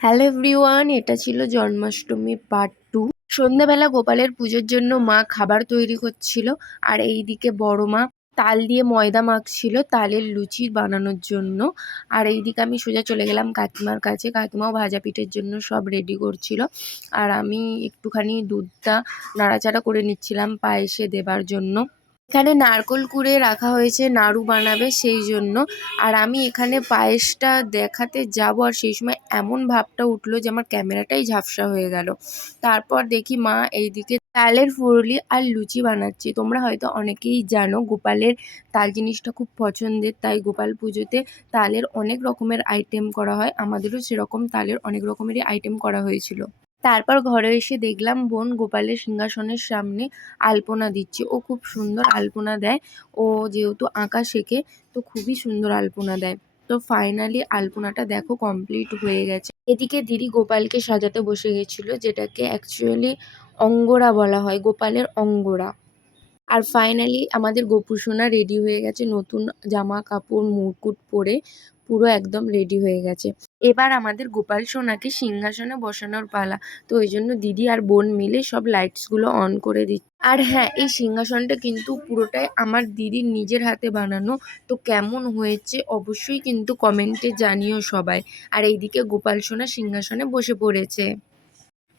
Hello everyone, এটা ছিল Janmashtami part 2। সন্ধ্যাবেলা গোপালের পুজোর জন্য মা খাবার তৈরি করছিল, আর এইদিকে বড় মা তাল দিয়ে ময়দা মাখছিল তালের লুচি বানানোর জন্য। আর এইদিকে আমি সোজা চলে গেলাম কাকিমার কাছে। কাকিমাও ভাজা পিঠের জন্য সব রেডি করছিল, আর আমি একটুখানি দুধটা নাড়াচাড়া করে নিচ্ছিলাম পায়েসে দেবার জন্য। এখানে নারকোল কুড়ে রাখা হয়েছে, নাড়ু বানাবে সেই জন্য। আর আমি এখানে পায়েসটা দেখাতে যাব, আর সেই সময় এমন ভাবটা উঠলো যে আমার ক্যামেরাটাই ঝাপসা হয়ে গেল। তারপর দেখি মা এইদিকে তালের ফুরুলি আর লুচি বানাচ্ছে। তোমরা হয়তো অনেকেই জানো গোপালের তাল জিনিসটা খুব পছন্দের, তাই গোপাল পুজোতে তালের অনেক রকমের আইটেম করা হয়। আমাদেরও সেরকম তালের অনেক রকমেরই আইটেম করা হয়েছিল। তারপর ঘরে এসে দেখলাম বোন গোপালের সিংহাসনের সামনে আলপনা দিচ্ছে। ও খুব সুন্দর আলপনা দেয়। ও যেহেতু আঁকা শেখে, তো খুবই সুন্দর আলপনা দেয়। তো ফাইনালি আলপনাটা দেখো কমপ্লিট হয়ে গেছে। এদিকে দিদি গোপালকে সাজাতে বসে গেছিল, যেটাকে অ্যাকচুয়ালি অঙ্গরা বলা হয়, গোপালের অঙ্গরা। আর ফাইনালি আমাদের গোপু সোনা রেডি হয়ে গেছে, নতুন জামা কাপড় মুকুট পরে পুরো একদম রেডি হয়ে গেছে। এবার আমাদের গোপাল সোনাকে সিংহাসনে বসানোর পালা। তো ওই জন্য দিদি আর বোন মিলে সব লাইটসগুলো অন করে দিচ্ছে। আর হ্যাঁ, এই সিংহাসনটা কিন্তু পুরোটাই আমার দিদির নিজের হাতে বানানো। তো কেমন হয়েছে অবশ্যই কিন্তু কমেন্টে জানিও সবাই। আর এইদিকে গোপাল সোনা সিংহাসনে বসে পড়েছে।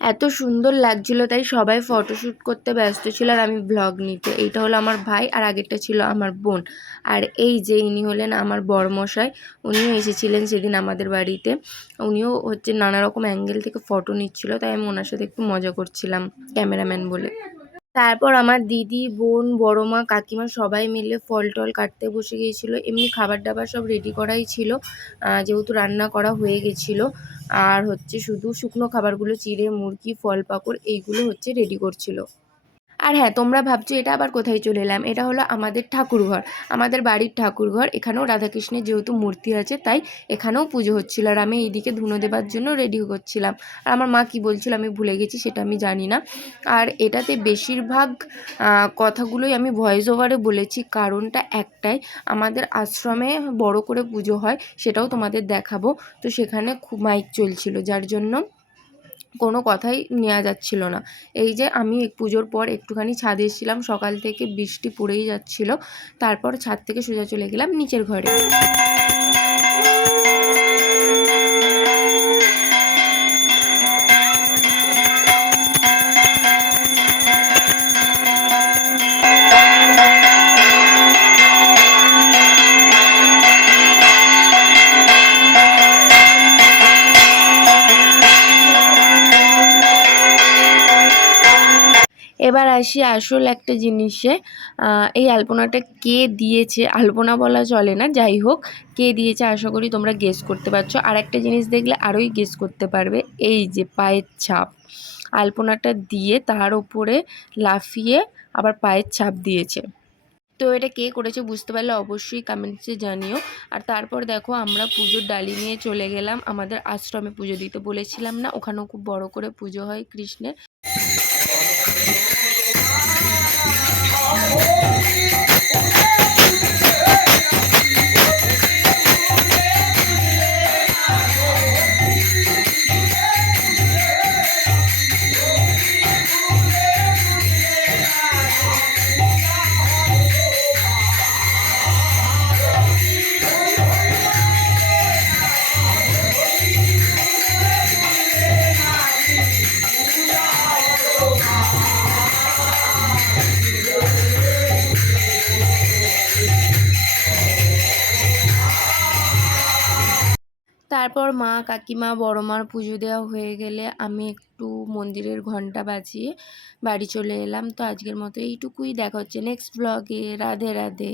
এত সুন্দর লাগছিল, তাই সবাই ফটোশ্যুট করতে ব্যস্ত ছিল আর আমি ব্লগ নিতে। এইটা হলো আমার ভাই, আর আগেরটা ছিল আমার বোন। আর এই যে ইনি হলেন আমার বড়মশাই। উনিও এসেছিলেন সেদিন আমাদের বাড়িতে। উনিও হচ্ছে নানা রকম অ্যাঙ্গেল থেকে ফটো নিচ্ছিল, তাই আমি ওনার সাথে একটু মজা করছিলাম ক্যামেরাম্যান বলে। তারপর আমার দিদি, বোন, বড় মা, কাকিমা সবাই মিলে ফল টল কাটতে বসে গিয়েছিল। এমনি খাবার দাবার সব রেডি করাই ছিল, যেহেতু রান্না করা হয়ে গেছিলো। আর হচ্ছে শুধু শুকনো খাবারগুলো চিড়ে মুরগি ফল পাকড় এইগুলো হচ্ছে রেডি করছিল। আর হ্যাঁ, তোমরা ভাবছো এটা আবার কোথায় চলে এলাম, এটা হলো আমাদের ঠাকুরঘর, আমাদের বাড়ির ঠাকুরঘর। এখানেও রাধাকৃষ্ণের যেহেতু মূর্তি আছে, তাই এখানেও পুজো হচ্ছিল। আর আমি এইদিকে ধুনো দেবার জন্য রেডি করছিলাম। আর আমার মা কি বলছিল আমি ভুলে গেছি, সেটা আমি জানি না। আর এটাতে বেশিরভাগ কথাগুলোই আমি ভয়েস ওভারে বলেছি, কারণটা একটাই, আমাদের আশ্রমে বড় করে পুজো হয়, সেটাও তোমাদের দেখাবো। তো সেখানে খুব মাইক চলছিল, যার জন্য কোনো কথাই নেওয়া যাচ্ছিল না। এই যে আমি পুজোর পর একটুখানি ছাদে এসেছিলাম, সকাল থেকে বৃষ্টি পড়েই যাচ্ছিল। তারপর ছাদ থেকে সোজা চলে গেলাম নিচের ঘরে। এবার আসি আসল একটা জিনিসে। এই আলপনাটা কে দিয়েছে, আলপনা বলা চলে না, যাই হোক, কে দিয়েছে আশা করি তোমরা গেস করতে পারছো। আর একটা জিনিস দেখলে আরোই গেস করতে পারবে, এই যে পায়ের ছাপ। আলপনাটা দিয়ে তার ওপরে লাফিয়ে আবার পায়ের ছাপ দিয়েছে। তো এটা কে করেছে বুঝতে পারলে অবশ্যই কমেন্টসে জানিও। আর তারপর দেখো আমরা পুজোর ডালি নিয়ে চলে গেলাম আমাদের আশ্রমে পুজো দিতে। বলেছিলাম না ওখানেও খুব বড় করে পুজো হয় কৃষ্ণের। তারপর মা, কাকিমা, বড় মার পুজো দেওয়া হয়ে গেলে আমি একটু মন্দিরের ঘন্টা বাজিয়ে বাড়ি চলে এলাম। তো আজকের মতো এইটুকুই, দেখা হচ্ছে নেক্সট ব্লগে। রাধে রাধে।